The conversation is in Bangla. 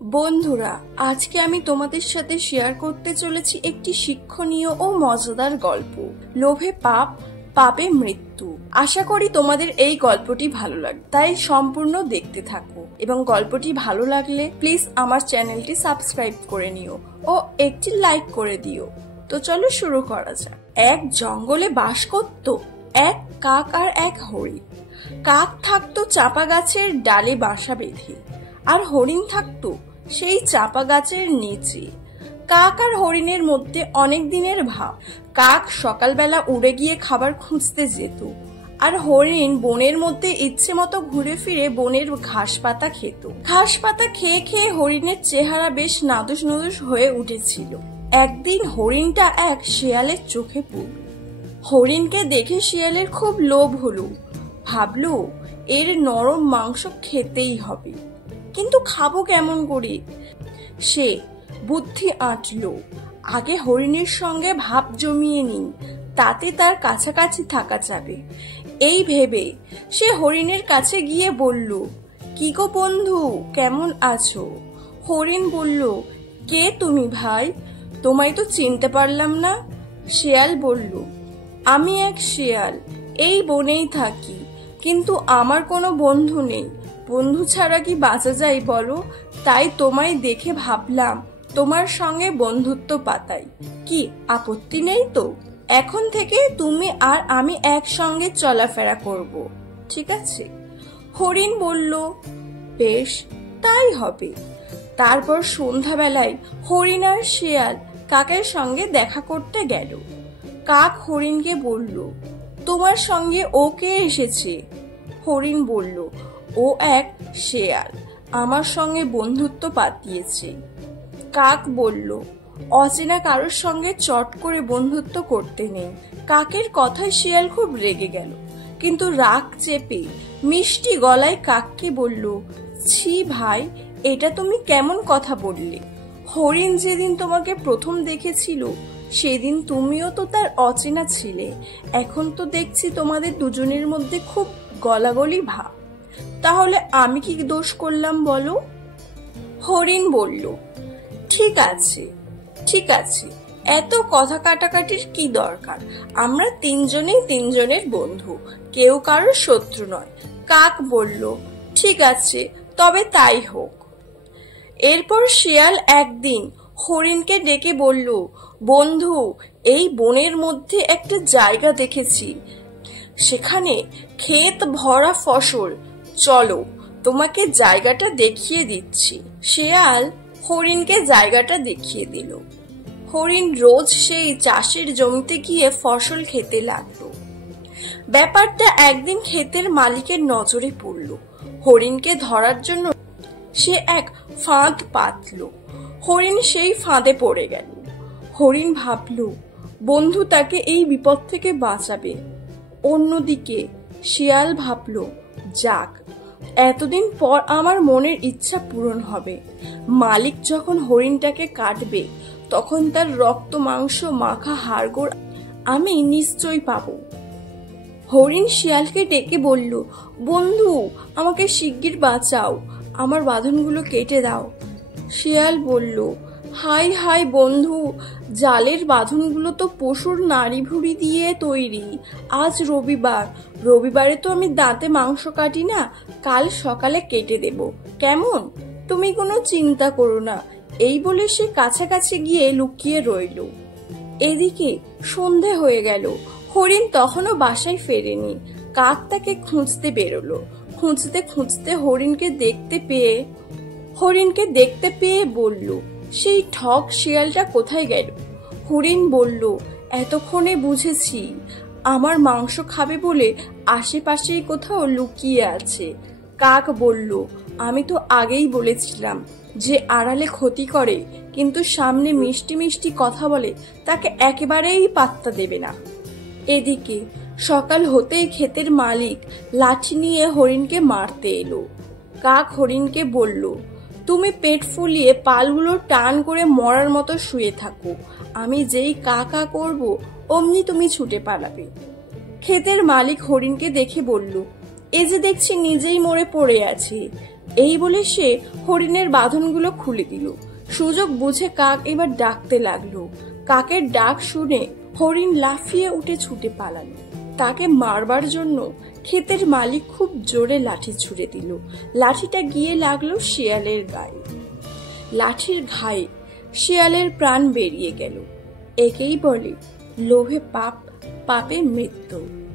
বন্ধুরা, আজকে আমি তোমাদের সাথে শেয়ার করতে চলেছি একটি শিক্ষণীয় ও মজাদার গল্প, লোভে পাপ, পাপে মৃত্যু। আশা করি তোমাদের এই গল্পটি ভালো লাগবে, তাই সম্পূর্ণ দেখতে থাকো এবং গল্পটি ভালো লাগলে প্লিজ আমার চ্যানেলটি সাবস্ক্রাইব করে নিও ও একটি লাইক করে দিও। তো চলো শুরু করা যাক। এক জঙ্গলে বাস করত এক কাক আর এক হরিণ। কাক থাকতো চাপা গাছের ডালে বাসা বেঁধে, আর হরিণ থাকতো সেই চাপা গাছের নিচে। কাক আর হরিণের মধ্যে অনেক দিনের ভাব। কাক সকালবেলা উড়ে গিয়ে খাবার খুঁজতে যেত, আর হরিণ বনের মধ্যে ইচ্ছে মতো ঘুরে ফিরে বনের ঘাস পাতা খেত। ঘাস পাতা খেয়ে খেয়ে হরিণের চেহারা বেশ নাদুস নুদুস হয়ে উঠেছিল। একদিন হরিণটা এক শিয়ালের চোখে পড়ল। হরিণকে দেখে শিয়ালের খুব লোভ হলো। ভাবলো এর নরম মাংস খেতেই হবে, কিন্তু খাবো কেমন করে? সে বুদ্ধি আঁটলো, আগে হরিণের সঙ্গে ভাব জমিয়ে নিই, তাতে তার কাছাকাছি থাকা যাবে। এই ভেবে সে হরিণের কাছে গিয়ে বলল, কি গো বন্ধু, কেমন আছো? হরিণ বলল, কে তুমি ভাই? তোমায় তো চিনতে পারলাম না। শিয়াল বলল, আমি এক শিয়াল, এই বনেই থাকি, কিন্তু আমার কোনো বন্ধু নেই। বন্ধু ছাড়া কি বাঁচা যায় বলো? তাই তোমায় দেখে ভাবলাম তোমার সঙ্গে বন্ধুত্ব পাতাই। কি আপত্তি নেই তো? এখন থেকে তুমি আর আমি একসঙ্গে চলাফেরা করব, ঠিক আছে? হরিণ বলল, বেশ, তাই হবে। তারপর সন্ধ্যাবেলায় হরিণ আর শিয়াল কাকের সঙ্গে দেখা করতে গেল। কাক হরিণকে বলল, তোমার সঙ্গে ও কে এসেছে? হরিণ বলল, ও এক শেয়াল, আমার সঙ্গে বন্ধুত্ব পাতিয়েছে। কাক বলল, অচেনা কারোর সঙ্গে চট করে বন্ধুত্ব করতে নেই। কাকের কথায় শিয়াল খুব রেগে গেল, কিন্তু রাগ চেপে মিষ্টি গলায় কাককে বলল, ছি ভাই, এটা তুমি কেমন কথা বললে? হরিণ যেদিন তোমাকে প্রথম দেখেছিল সেদিন তুমিও তো তার অচেনা ছিলে। এখন তো দেখছি তোমাদের দুজনের মধ্যে খুব গলাগলি ভাব। তাহলে আমি কি দোষ করলাম বলো? হরিণ বলল, ঠিক আছে ঠিক আছে, এত কথা কাটাকাটির কি দরকার? আমরা তিনজনেই তিনজনের বন্ধু, কেউ কারোর শত্রু নয়। কাক বলল, ঠিক আছে, তবে তাই হোক। এরপর শিয়াল একদিন হরিণকে ডেকে বলল, বন্ধু, এই বনের মধ্যে একটা জায়গা দেখেছি, সেখানে ক্ষেত ভরা ফসল, চলো তোমাকে জায়গাটা দেখিয়ে দিচ্ছি। শিয়াল হরিণকে জায়গাটা দেখিয়ে দিল। হরিণ রোজ সেই চাষের জমিতে গিয়ে ফসল খেতে লাগলো। ব্যাপারটা একদিন ক্ষেতের মালিকের নজরে পড়ল। হরিণকে ধরার জন্য সে এক ফাঁদ পাতল। হরিণ সেই ফাঁদে পড়ে গেল। হরিণ ভাবল বন্ধু তাকে এই বিপদ থেকে বাঁচাবে। অন্যদিকে শিয়াল ভাবল, যাক, এতদিন পর আমার মনের ইচ্ছা পূরণ হবে। মালিক যখন হরিণটাকে কাটবে তখন তার রক্ত মাংস মাখা হাড়গোড় আমি নিশ্চয়ই পাবো। হরিণ শিয়ালকে ডেকে বলল, বন্ধু, আমাকে শিগগির বাঁচাও, আমার বাঁধনগুলো কেটে দাও। শিয়াল বলল, হাই হাই বন্ধু, জালের বাঁধনগুলো তো পশুর নাড়ি ভুড়ি দিয়ে তৈরি। আজ রবিবার, রবিবারে তো আমি দাঁতে মাংস কাটি না, কাল সকালে কেটে দেব, কেমন? তুমি কোনো চিন্তা করো না। এই বলে সে কাছাকাছি গিয়ে লুকিয়ে রইল। এদিকে সন্ধে হয়ে গেল। হরিণ তখনও বাসায় ফেরেনি। কাক তাকে খুঁজতে বেরোলো। খুঁজতে খুঁজতে হরিণকে দেখতে পেয়ে বলল, সেই ঠক শিয়ালটা কোথায় গেল? হরিণ বলল, এতক্ষণে বুঝেছি, আমার মাংস খাবে বলে আশেপাশেই কোথাও লুকিয়ে আছে। কাক বলল, আমি তো আগেই বলেছিলাম, যে আড়ালে ক্ষতি করে কিন্তু সামনে মিষ্টি মিষ্টি কথা বলে তাকে একেবারেই পাত্তা দেবে না। এদিকে সকাল হতেই ক্ষেতের মালিক লাঠি নিয়ে হরিণকে মারতে এলো। কাক হরিণকে বলল, তুমি পেট ফুলিয়ে পালগুলো টান করে মরার মতো শুয়ে থাকো, আমি যেই কা কা করব অমনি তুমি ছুটে পালাবে। ক্ষেতের মালিক হরিণকে দেখে বলল, এ যে দেখছি নিজেই মরে পড়ে আছে, এই বলে সে হরিণের বাঁধনগুলো খুলে দিল। সুযোগ বুঝে কাক এবার ডাকতে লাগলো। কাকের ডাক শুনে হরিণ লাফিয়ে উঠে ছুটে পালালো। তাকে মারবার জন্য ক্ষেতের মালিক খুব জোরে লাঠি ছুঁড়ে দিল। লাঠিটা গিয়ে লাগলো শিয়ালের গায়ে। লাঠির ঘায়ে শিয়ালের প্রাণ বেরিয়ে গেল। একেই বলে লোভে পাপ, পাপে মৃত্যু।